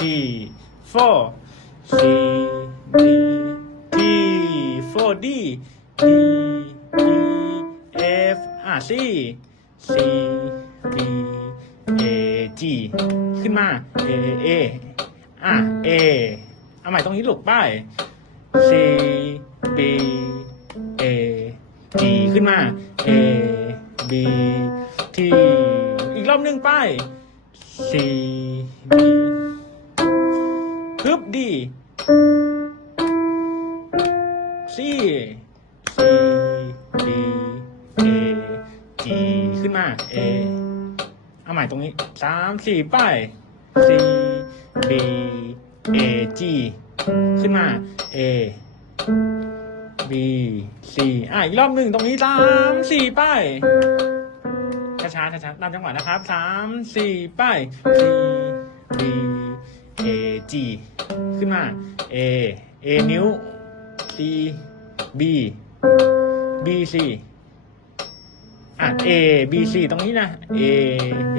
D four C D D four D D D F อะ C C B A G ขึ้นมา A A อะ A เอาใหม่ตรงนี้หลุกป้าย C B A G ขึ้นมา A B T อีกรอบหนึ่งป้าย C B D ฮึบดี C C D A G ขึ้นมา A เอาใหม่ตรงนี้สามสี่ป้าย C B A G ขึ้นมา A B C อะอีกรอบหนึ่งตรงนี้สามสี่ป้ายช้าๆช้าๆตามจังหวะนะครับสามสี่ป้าย C B G ขึ้นมา A A นิ้ว C B B C อะ A B C ตรงนี้นะ A B